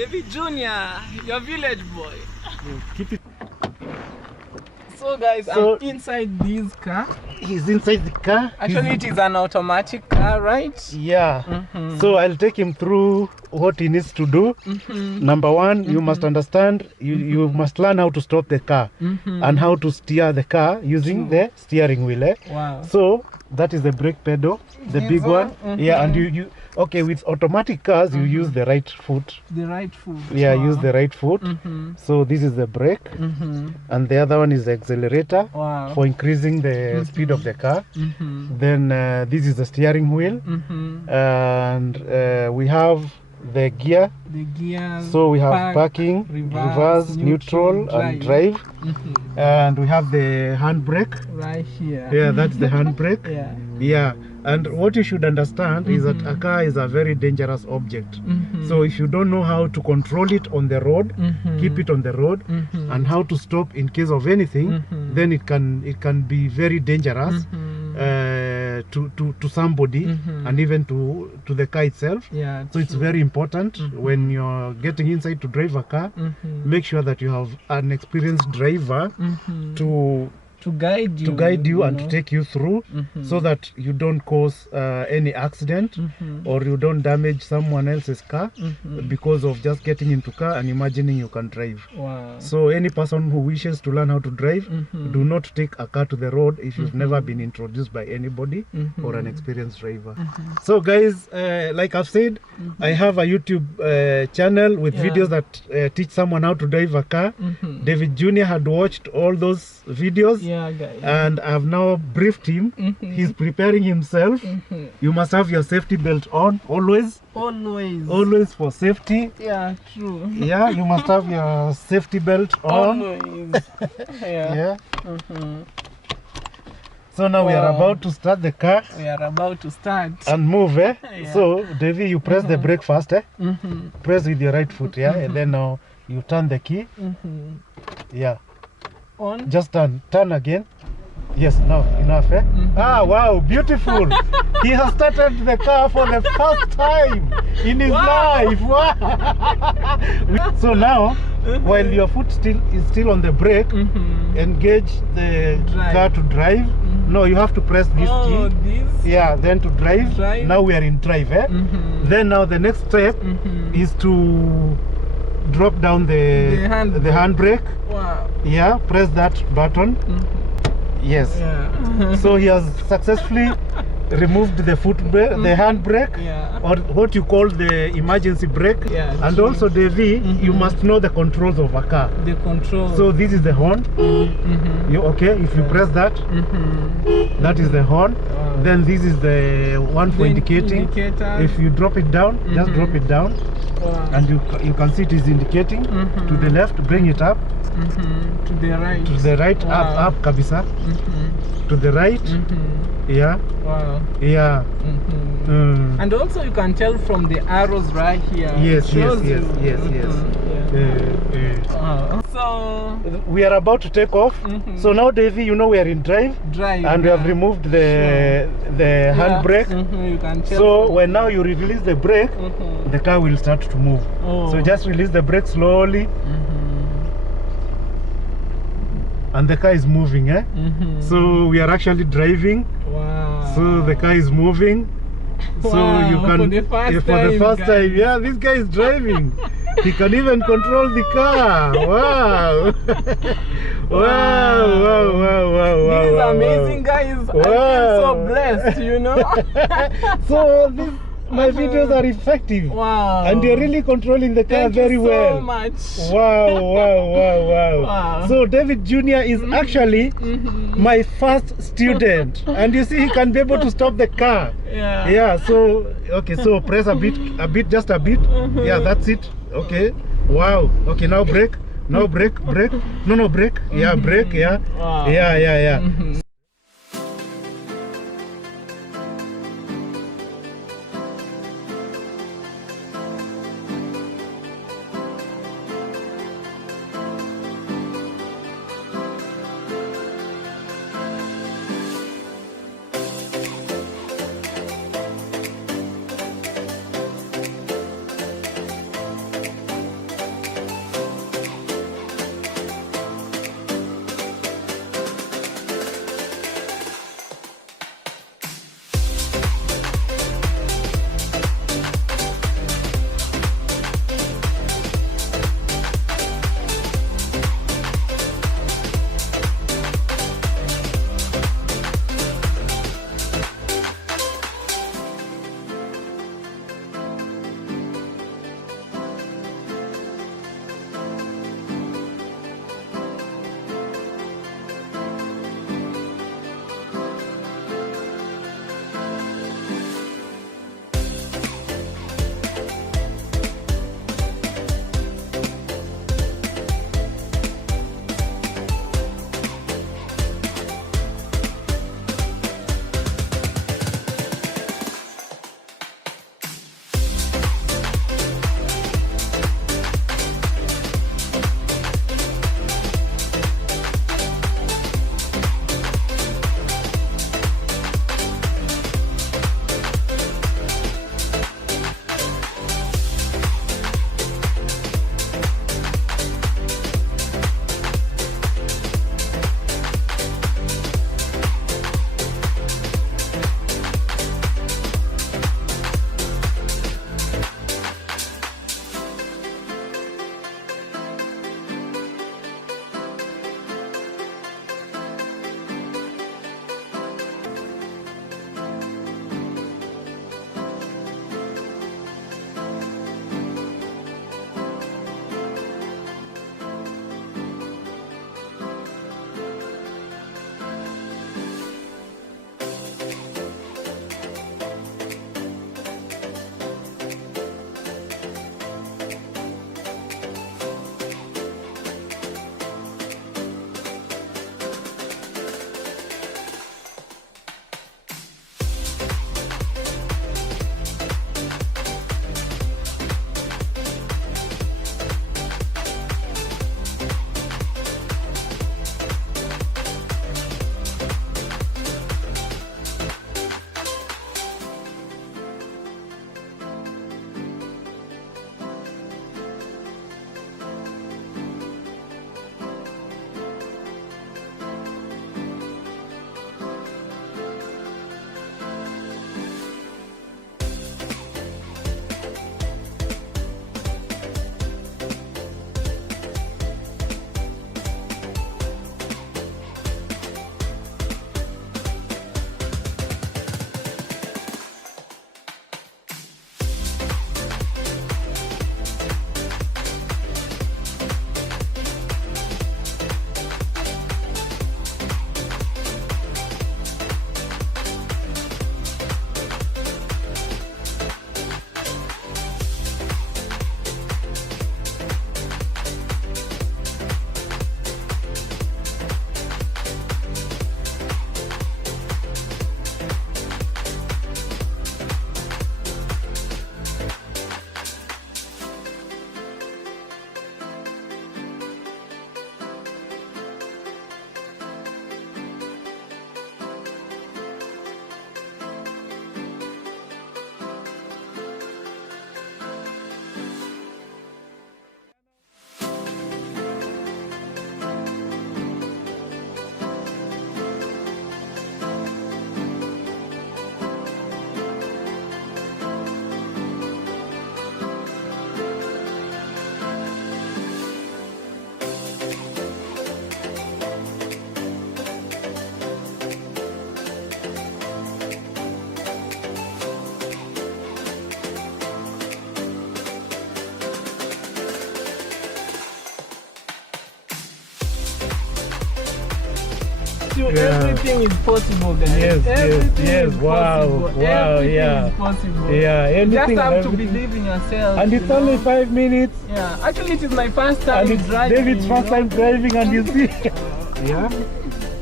Davy Jnr, your village boy. Keep it. So guys, I'm inside this car. He's inside the car. Actually, it is an automatic car, right? Yeah. So I'll take him through what he needs to do. Number one, you must understand, you must learn how to stop the car and how to steer the car using the steering wheel. Eh? Wow. So that is the brake pedal, the big one. Yeah, and you okay, with automatic cars, you use the right foot. The right foot. Yeah, use the right foot. So this is the brake, and the other one is the accelerator for increasing the speed of the car. Then this is the steering wheel, and we have the gear. The gear. So we have parking, reverse, neutral, and drive. And we have the handbrake. Right here. Yeah, that's the handbrake. Yeah. Yeah. And what you should understand is that a car is a very dangerous object. So if you don't know how to control it on the road, keep it on the road, and how to stop in case of anything, then it can be very dangerous to somebody and even to the car itself. Yeah, so it's very important when you're getting inside to drive a car, make sure that you have an experienced driver to guide you and to take you through, so that you don't cause any accident or you don't damage someone else's car because of just getting into car and imagining you can drive. Wow. So any person who wishes to learn how to drive, do not take a car to the road if you've never been introduced by anybody or an experienced driver. So guys, like I've said, I have a YouTube channel with videos that teach someone how to drive a car. Davy Jnr had watched all those videos. Yeah, guys. And I've now briefed him. He's preparing himself. You must have your safety belt on always. Always for safety. Yeah, true. Yeah, you must have your safety belt on. Always. Yeah. So now we are about to start the car. We are about to start. And move, eh? So, Davy, you press the brake first, eh? Press with your right foot, yeah? And then now you turn the key. Yeah. On. Just turn again. Yes, now enough, eh? Ah, wow, beautiful. He has started the car for the first time in his life. Wow. So now, while your foot is still on the brake, engage the car to drive. No, you have to press this key. This? Yeah, then to drive. Now we are in drive, eh? Then now the next step is to drop down the handbrake. Wow. Yeah, press that button. Yes. Yeah. So he has successfully removed the foot brake, the handbrake, or what you call the emergency brake. Yeah, and also, Davy, you must know the controls of a car. The control. So this is the horn. You okay? If you press that, that is the horn. Then this is the one for indicating. If you drop it down, just drop it down. And you can see it is indicating to the left. Bring it up. To the right. To the right. Up kabisa. To the right. Yeah. Wow. Yeah. And also you can tell from the arrows right here. Yes. Wow. So we are about to take off. So now, Davy, you know we are in drive. And we have removed the handbrake. You can tell. So when now you release the brake, the car will start to move. So just release the brake slowly. And the car is moving, eh? So we are actually driving. Wow. So the car is moving. So you can for the first time, yeah, this guy is driving. He can even control the car. Wow. Wow. This is amazing, guys. I feel so blessed, you know. So my videos are effective. Wow. And you're really controlling the car very well. Thank you so much. Wow. So Davy Jnr is actually my first student. And you see, he can be able to stop the car. Yeah, so, okay, so press a bit, just a bit. Yeah, that's it. Okay. Wow. Okay, now brake. No, brake. No, brake. Yeah, brake, yeah. Wow. Yeah. you, everything is possible, guys. Yes, everything yes. is Wow, possible. wow, Everything yeah. is possible. Yeah, You just anything have and to everything. believe in yourself. And it's only 5 minutes. Yeah, actually it is my first time And it's driving. David's first time driving, and you see. Yeah.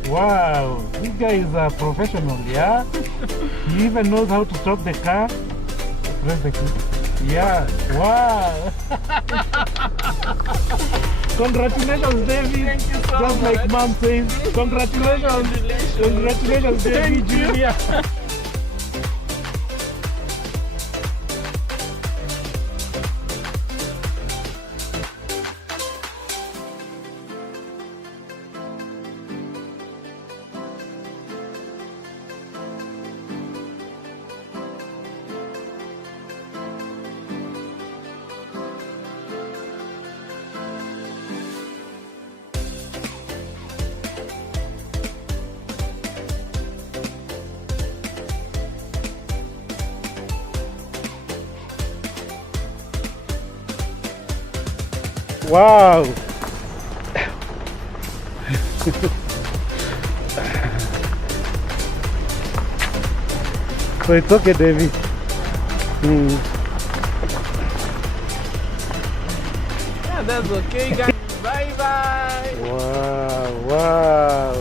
Wow, this guy is a professional, yeah? He even knows how to stop the car. Press the key. Yeah, wow. Congratulations, David. Thank you so Just much. like Mom says, congratulations. Congratulations, Davy Jnr. Wow. So it's okay, Davy. Yeah, that's okay, guys. Bye bye. Wow, wow.